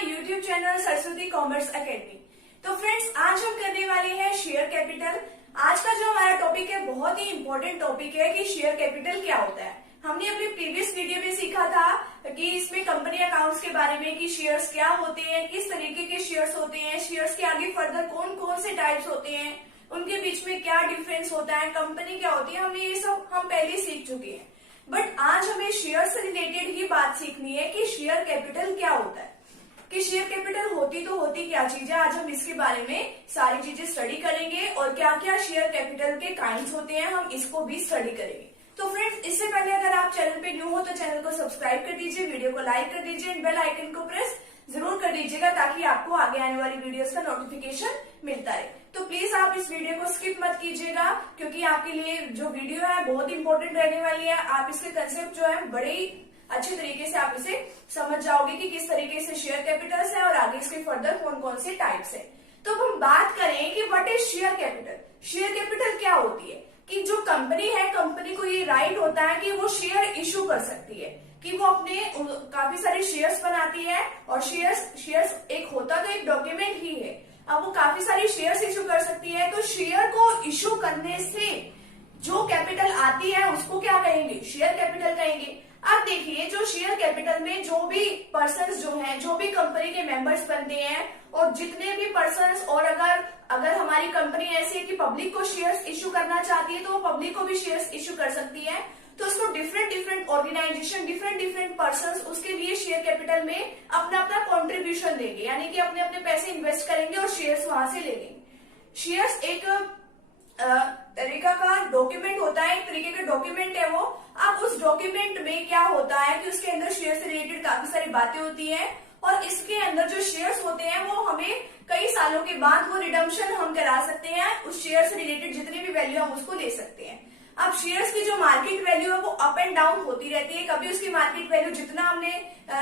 My YouTube channel Saraswati commerce academy. तो friends, आज हम करने वाले हैं शेयर कैपिटल। आज का जो हमारा टॉपिक है बहुत ही इंपॉर्टेंट टॉपिक है कि शेयर कैपिटल क्या होता है। हमने अपने प्रीवियस वीडियो में सीखा था कि इसमें कंपनी अकाउंट्स के बारे में कि शेयर्स क्या होते हैं, किस तरीके के शेयर्स होते हैं, शेयर्स के आगे फर्दर कौन कौन से टाइप्स होते हैं, उनके बीच में क्या डिफरेंस होता है, कंपनी क्या होती है, हमने ये सब हम पहले सीख चुके हैं। बट आज हमें शेयर से रिलेटेड ही बात सीखनी है कि शेयर कैपिटल क्या होता है, कि शेयर कैपिटल होती तो होती क्या चीज है। आज हम इसके बारे में सारी चीजें स्टडी करेंगे और क्या क्या शेयर कैपिटल के काइंड्स होते हैं हम इसको भी स्टडी करेंगे। तो फ्रेंड्स, इससे पहले अगर आप चैनल पे न्यू हो तो चैनल को सब्सक्राइब कर दीजिए, वीडियो को लाइक कर दीजिए एंड बेल आइकन को प्रेस जरूर कर दीजिएगा ताकि आपको आगे आने वाली वीडियोस का नोटिफिकेशन मिलता रहे। तो प्लीज आप इस वीडियो को स्किप मत कीजिएगा क्योंकि आपके लिए जो वीडियो है बहुत इंपॉर्टेंट रहने वाली है। आप इसके कंसेप्ट जो है बड़े ही अच्छे तरीके से आप इसे समझ जाओगे कि किस तरीके से शेयर कैपिटल्स है और आगे इसके फर्दर कौन कौन से टाइप्स है। तो अब हम बात करें कि what is share capital. Share capital क्या होती है कि जो कंपनी है, कंपनी को ये राइट होता है कि वो शेयर इश्यू कर सकती है, कि वो अपने काफी सारे शेयर्स बनाती है और शेयर्स एक होता तो एक डॉक्यूमेंट ही है। अब वो काफी सारी शेयर्स इश्यू कर सकती है, तो शेयर को इश्यू करने से जो कैपिटल आती है उसको क्या कहेंगे, शेयर कैपिटल कहेंगे। अब देखिए, जो शेयर कैपिटल में जो भी पर्सन्स जो हैं, जो भी कंपनी के मेंबर्स बनते हैं और जितने भी पर्सन्स, और अगर हमारी कंपनी ऐसी है कि पब्लिक को शेयर्स इश्यू करना चाहती है तो वो पब्लिक को भी शेयर्स इश्यू कर सकती है। तो उसको डिफरेंट ऑर्गेनाइजेशन, डिफरेंट पर्सन्स उसके लिए शेयर कैपिटल में अपना अपना कॉन्ट्रीब्यूशन देंगे, यानी कि अपने अपने पैसे इन्वेस्ट करेंगे और शेयर्स वहां से लेंगे। शेयर्स एक तरीका का डॉक्यूमेंट होता है, एक तरीके का डॉक्यूमेंट है वो। अब उस डॉक्यूमेंट में क्या होता है कि उसके अंदर शेयर से रिलेटेड काफी सारी बातें होती हैं और इसके अंदर जो शेयर्स होते हैं वो हमें कई सालों के बाद वो रिडम्पशन हम करा सकते हैं। उस शेयर से रिलेटेड जितनी भी वैल्यू हम उसको ले सकते हैं। अब शेयर्स की जो मार्केट वैल्यू है वो अप एंड डाउन होती रहती है। कभी उसकी मार्केट वैल्यू जितना हमने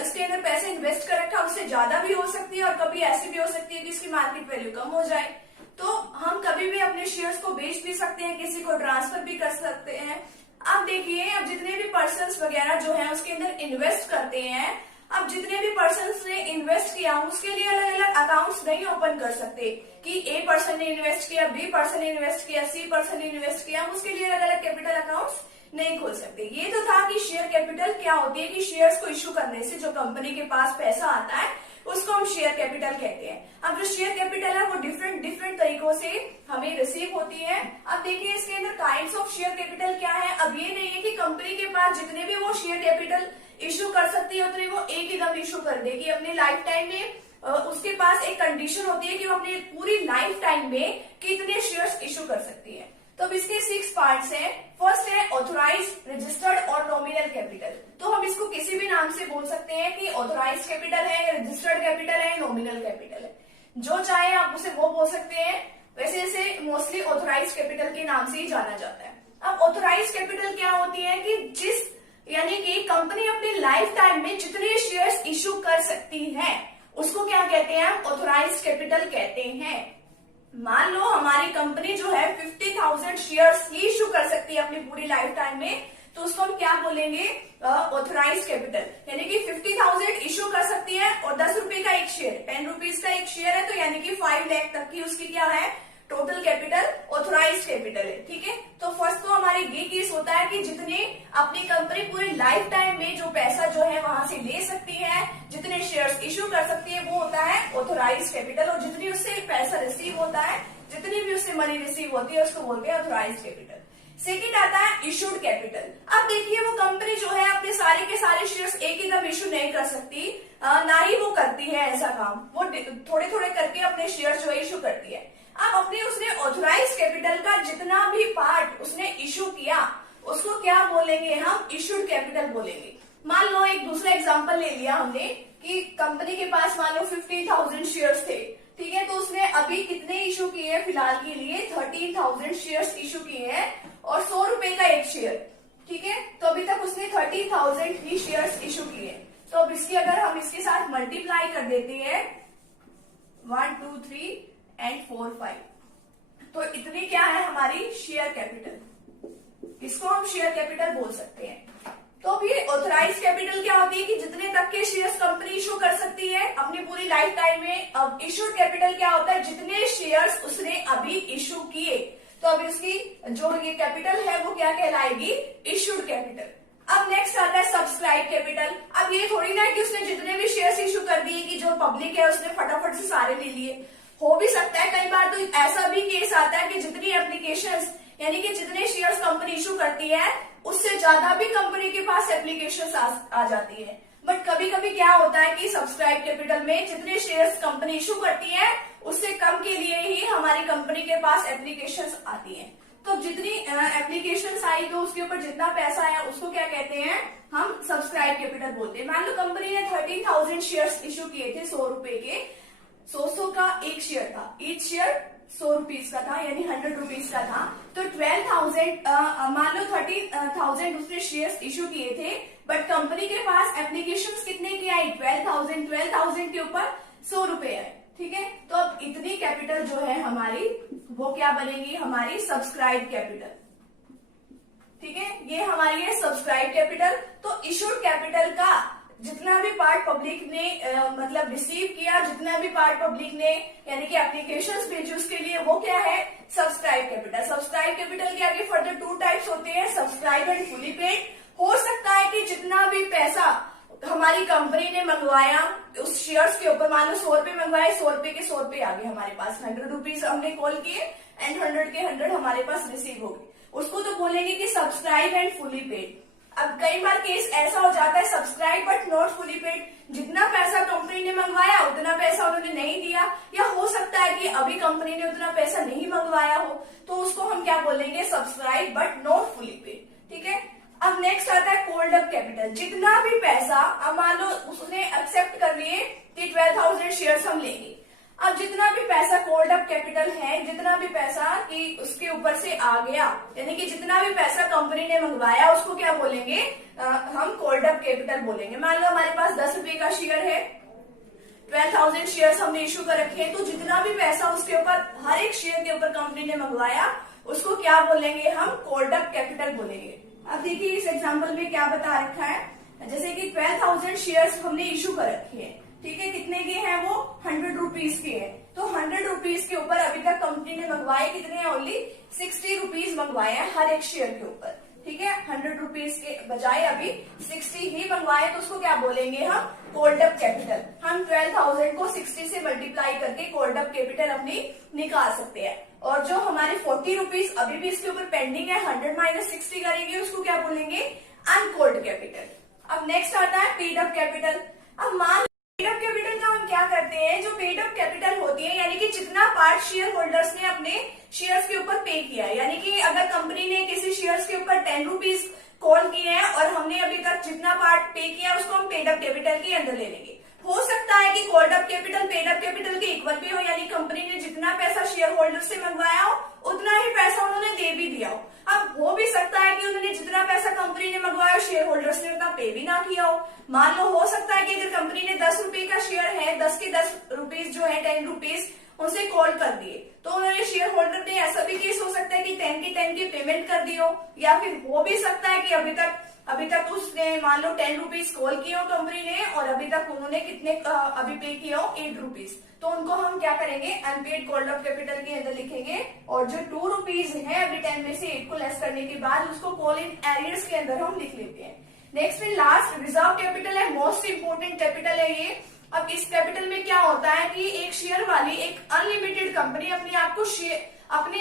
इसके अंदर पैसे इन्वेस्ट कर रखा उससे ज्यादा भी हो सकती है और कभी ऐसी भी हो सकती है कि इसकी मार्केट वैल्यू कम हो जाए। तो हम कभी भी अपने शेयर्स को बेच भी सकते हैं, किसी को ट्रांसफर भी कर सकते हैं। अब देखिए, अब जितने भी पर्सन्स वगैरह जो है उसके अंदर इन्वेस्ट करते हैं, अब जितने भी पर्सन्स ने इन्वेस्ट किया उसके लिए अलग अलग अकाउंट्स नहीं ओपन कर सकते कि ए पर्सन ने इन्वेस्ट किया, बी पर्सन ने इन्वेस्ट किया, सी पर्सन ने इन्वेस्ट किया, उसके लिए अलग अलग कैपिटल अकाउंट्स नहीं खोल सकते। ये तो था कि शेयर कैपिटल क्या होती है, कि शेयर्स को इश्यू करने से जो कंपनी के पास पैसा आता है उसको हम शेयर कैपिटल कहते हैं। अब जो शेयर कैपिटल है वो डिफरेंट तरीकों से हमें रिसीव होती है। अब देखिए, इसके अंदर काइंड्स ऑफ शेयर कैपिटल क्या है। अब ये नहीं है कि कंपनी के पास जितने भी वो शेयर कैपिटल इश्यू कर सकती है उतने वो एक ही दम इश्यू कर देगी अपने लाइफ टाइम में। उसके पास एक कंडीशन होती है कि वो अपनी पूरी लाइफ टाइम में कितने शेयर्स इश्यू कर सकती है। तो अब इसके 6 पार्ट्स हैं। फर्स्ट है ऑथोराइज, रजिस्टर्ड और नॉमिनल कैपिटल। तो हम इसको किसी भी नाम से बोल सकते हैं कि ऑथोराइज कैपिटल है, रजिस्टर्ड कैपिटल है, नॉमिनल कैपिटल है, जो चाहे आप उसे वो बोल सकते हैं। वैसे इसे मोस्टली ऑथोराइज कैपिटल के नाम से ही जाना जाता है। अब ऑथोराइज कैपिटल क्या होती है कि यानी कि कंपनी अपनी लाइफ टाइम में जितने शेयर्स इश्यू कर सकती है उसको क्या कहते हैं, ऑथोराइज कैपिटल कहते हैं। मान लो हमारी कंपनी जो है 50,000 शेयर्स ही इश्यू कर सकती है अपनी पूरी लाइफ टाइम में, तो उसको हम क्या बोलेंगे, ऑथोराइज कैपिटल। यानी कि 50,000 इश्यू कर सकती है और 10 रुपए का एक शेयर, 10 रुपीज का एक शेयर है, तो यानी कि 5 लाख तक की उसकी क्या है, टोटल कैपिटल ऑथोराइज कैपिटल है। ठीक है, तो फर्स्ट तो हमारी ये केस होता है कि जितने अपनी कंपनी पूरी लाइफ टाइम में जो पैसा जो है वहां से ले सकती है, जितने शेयर्स इश्यू कर सकती है वो होता है ऑथोराइज कैपिटल। और जितनी उससे पैसा रिसीव होता है, जितनी भी उससे मनी रिसीव होती है उसको बोलते हैं ऑथोराइज कैपिटल। सेकेंड आता है इशूड कैपिटल। अब देखिए, वो कंपनी जो है अपने सारे के सारे शेयर्स एक ही दम इशू नहीं कर सकती, ना ही वो करती है ऐसा काम। वो थोड़े थोड़े करके अपने शेयर्स जो है इशू करती है। अब अपने उसने ऑथोराइज कैपिटल का जितना भी पार्ट उसने इशू किया उसको क्या बोलेंगे, हम इशूड कैपिटल बोलेंगे। मान लो एक दूसरा एग्जांपल ले लिया हमने कि कंपनी के पास मान लो 50,000 शेयर्स थे। ठीक है, तो उसने अभी कितने इशू किए हैं, फिलहाल के लिए 13,000 शेयर्स इशू किए हैं और 100 रुपए का एक शेयर। ठीक है, तो अभी तक उसने 13,000 ही शेयर्स इशू किए। तो अब इसकी अगर हम इसके साथ मल्टीप्लाई कर देते हैं 1 2 3 एंड 4 5, तो इतनी क्या है हमारी शेयर कैपिटल। इसको हम शेयर कैपिटल बोल सकते हैं। तो अभी ऑथोराइज कैपिटल क्या होती है कि जितने तक के शेयर्स कंपनी इशू कर सकती सकती है अपनी पूरी लाइफ टाइम में। अब इशूड कैपिटल क्या होता है, जितने शेयर्स उसने अभी इशू किए, तो अभी उसकी जो ये कैपिटल है वो क्या कहलाएगी, इशूड कैपिटल। अब नेक्स्ट आता है सब्सक्राइब कैपिटल। अब ये थोड़ी ना है कि उसने जितने भी शेयर्स इशू कर दिए कि जो पब्लिक है उसने फटाफट से सारे ले लिए। हो भी सकता है कई बार तो ऐसा भी केस आता है कि जितनी एप्लीकेशंस यानी कि जितने शेयर्स कंपनी इशू करती है उससे ज्यादा भी कंपनी के पास एप्लीकेशंस आ जाती है। बट कभी कभी क्या होता है कि सब्सक्राइब कैपिटल में जितने शेयर्स कंपनी इशू करती है उससे कम के लिए ही हमारी कंपनी के पास एप्लीकेशंस आती है। तो जितनी एप्लीकेशंस आई तो उसके ऊपर जितना पैसा आया उसको क्या कहते हैं, हम सब्सक्राइब कैपिटल बोलते हैं। मान लो कंपनी ने 13,000 शेयर्स इशू किए थे 100 रुपए के, 100 का एक शेयर था, ईच शेयर 100 रुपीज का था यानी 100 रुपीज का था। तो 12,000 मान लो 13,000 उसने शेयर्स इशू किए थे, बट कंपनी के पास एप्लीकेशंस कितने की आई, 12,000 के ऊपर 100 रुपए आए। ठीक है, तो अब इतनी कैपिटल जो है हमारी वो क्या बनेगी, हमारी सब्सक्राइब कैपिटल। ठीक है, ये हमारी है सब्सक्राइब कैपिटल। तो इशूड कैपिटल का जितना भी पार्ट पब्लिक ने मतलब रिसीव किया, जितना भी पार्ट पब्लिक ने यानी कि एप्लीकेशंस भेजी उसके लिए, वो क्या है, सब्सक्राइब कैपिटल। सब्सक्राइब कैपिटल के आगे फर्दर 2 टाइप्स होते हैं, सब्सक्राइब एंड फुली पेड। हो सकता है कि जितना भी पैसा हमारी कंपनी ने मंगवाया उस शेयर्स के ऊपर, मान लो 100 रुपए मंगवाए, 100 रुपए के 100 रुपए आ गए हमारे पास, 100 रुपीज हमने कॉल किए एंड 100 के 100 हमारे पास रिसीव हो गए, उसको तो बोलेंगे कि सब्सक्राइब एंड फुली पेड। अब कई बार केस ऐसा हो जाता है subscribe but not fully paid, जितना पैसा कंपनी ने मंगवाया उतना पैसा उन्होंने नहीं दिया, या हो सकता है कि अभी कंपनी ने उतना पैसा नहीं मंगवाया हो, तो उसको हम क्या बोलेंगे, subscribe but not fully paid. ठीक है, अब नेक्स्ट आता है कोल्ड अप कैपिटल। जितना भी पैसा, अब मान लो उसने एक्सेप्ट कर लिए कि 12,000 शेयर्स हम लेंगे, अब जितना भी पैसा कोल्ड अप कैपिटल है, जितना भी पैसा कि उसके ऊपर से आ गया, यानी कि जितना भी पैसा कंपनी ने मंगवाया उसको क्या बोलेंगे, हम कोल्ड अप कैपिटल बोलेंगे। मान लो हमारे पास 10 रुपए का शेयर है, 12,000 शेयर्स हमने इशू कर रखे हैं, तो जितना भी पैसा उसके ऊपर हर एक शेयर के ऊपर कंपनी ने मंगवाया उसको क्या बोलेंगे, हम कोल्ड अप कैपिटल बोलेंगे। अब देखिए इस एग्जाम्पल में क्या बता रखा है, जैसे कि 12,000 शेयर्स हमने इशू कर रखे हैं, ठीक है, कितने के हैं वो, 100 रुपीज के हैं। तो 100 रुपीज के ऊपर अभी तक कंपनी ने मंगवाए कितने हैं, ओनली 60 रुपीज मंगवाए हैं हर एक शेयर के ऊपर। ठीक है, 100 रुपीज के बजाय अभी 60 ही मंगवाए, तो उसको क्या बोलेंगे, हम कोल्ड अप कैपिटल। हम 12,000 को 60 से मल्टीप्लाई करके कोल्ड अप कैपिटल अपनी निकाल सकते हैं। और जो हमारे 40 रुपीज अभी भी इसके ऊपर पेंडिंग है, 100 माइनस 60 करेंगे, उसको क्या बोलेंगे, अनकोल्ड कैपिटल। अब नेक्स्ट आता है पेड अप कैपिटल। अब मान पेड अप कैपिटल का हम क्या करते हैं, जो पेड अप कैपिटल होती है यानी कि जितना पार्ट शेयर होल्डर्स ने अपने शेयर्स के ऊपर पे किया है, यानी कि अगर कंपनी ने किसी शेयर्स के ऊपर 10 रुपीज कॉल किए हैं और हमने अभी तक जितना पार्ट पे किया उसको हम पेड अप कैपिटल के अंदर ले लेंगे। हो सकता है कि cold up capital paid up capital के इक्वल भी हो, यानी कंपनी ने जितना पैसा शेयर होल्डर से मंगवाया हो उतना ही पैसा उन्होंने दे भी दिया हो। अब हो भी सकता है कि उन्होंने जितना पैसा कंपनी ने मंगवाया शेयर होल्डर्स ने उतना पे भी ना किया हो। मान लो हो सकता है कि अगर कंपनी ने 10 रुपए का शेयर है, 10 के 10 रुपीज जो है 10 रुपीज उनसे कॉल कर दिए, तो उन्होंने शेयर होल्डर ने, ऐसा भी केस हो सकता है कि 10 की पेमेंट कर दी हो, या फिर हो भी सकता है कि अभी तक उसने मान लो 10 रुपीज कॉल किए हो कंपनी ने और अभी तक उन्होंने कितने अभी पे किए हो 8 रुपीज, तो उनको हम क्या करेंगे, अनपेड कोल्ड अप कैपिटल के अंदर लिखेंगे। और जो 2 रुपीज है अभी 10 में से 8 को लेस करने के बाद उसको कॉल इन एरियर्स के अंदर हम लिख लेते हैं। नेक्स्ट में लास्ट रिजर्व कैपिटल है, मोस्ट इंपोर्टेंट कैपिटल है ये। अब इस कैपिटल में क्या होता है कि एक शेयर वाली एक अनलिमिटेड कंपनी अपने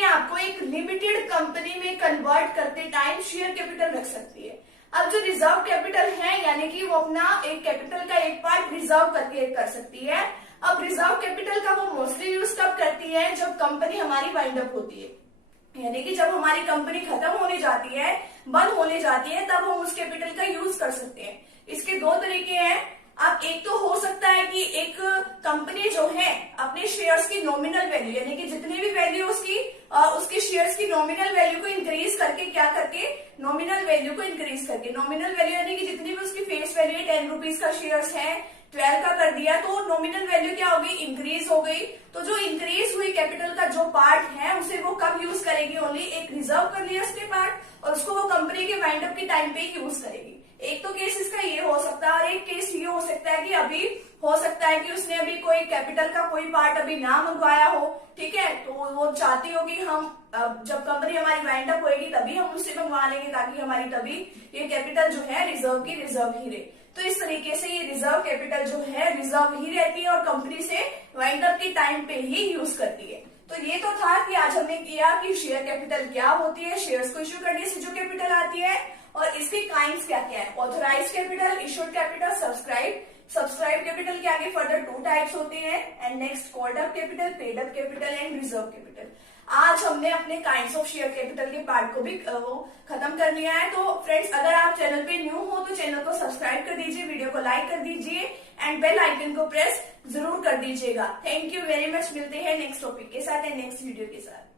आप को एक लिमिटेड कंपनी में कन्वर्ट करते टाइम शेयर कैपिटल रख सकती है। अब जो रिजर्व कैपिटल है यानी कि वो अपना एक कैपिटल का एक पार्ट रिजर्व करके कर सकती है। अब रिजर्व कैपिटल का वो मोस्टली यूज कब करती है, जब कंपनी हमारी वाइंड अप होती है, यानी कि जब हमारी कंपनी खत्म होने जाती है, बंद होने जाती है, तब हम उस कैपिटल का यूज कर सकते हैं। इसके 2 तरीके हैं। अब एक तो हो सकता है कि एक कंपनी जो है अपने शेयर्स की नॉमिनल वैल्यू यानी कि जितनी भी वैल्यू उसकी शेयर्स की नॉमिनल वैल्यू को इंक्रीज करके नॉमिनल वैल्यू यानी कि जितनी भी उसकी फेस वैल्यू है 10 रुपीज का शेयर्स है 12 का कर दिया, तो नॉमिनल वैल्यू क्या होगी, इंक्रीज हो गई। तो जो इंक्रीज हुई कैपिटल का जो पार्ट है उसे वो कब यूज करेगी, ओनली एक रिजर्व कर लिया उसके पार्ट और उसको वो कंपनी के वाइंड अप के टाइम पे यूज करेगी। एक तो केस इसका ये हो सकता है और एक केस ये हो सकता है कि अभी हो सकता है कि उसने अभी कोई कैपिटल का कोई पार्ट अभी ना मंगवाया हो, ठीक है, तो वो चाहती हो कि हम जब कंपनी हमारी वाइंड अप होगी तभी हम उससे मंगवा लेंगे, ताकि हमारी तभी ये कैपिटल जो है रिजर्व की रिजर्व ही रहे। तो इस तरीके से ये रिजर्व कैपिटल जो है रिजर्व ही रहती है और कंपनी से वाइंड अप के टाइम पे ही यूज करती है। तो ये तो था कि आज हमने किया कि शेयर कैपिटल क्या होती है, शेयर्स को इश्यू करने से जो कैपिटल आती है, और इसके काइंड्स क्या क्या है, authorised capital, issued capital, subscribe capital के आगे फर्दर 2 टाइप्स होते हैं, and next called up capital, paid up capital and reserve capital. आज हमने अपने काइंड्स ऑफ शेयर कैपिटल के पार्ट को भी वो खत्म कर लिया है। तो फ्रेंड्स, अगर आप चैनल पे न्यू हो तो चैनल को सब्सक्राइब कर दीजिए, वीडियो को लाइक कर दीजिए एंड बेल आइकन को प्रेस जरूर कर दीजिएगा। Thank you very much. मिलते हैं नेक्स्ट टॉपिक के साथ एंड नेक्स्ट वीडियो के साथ।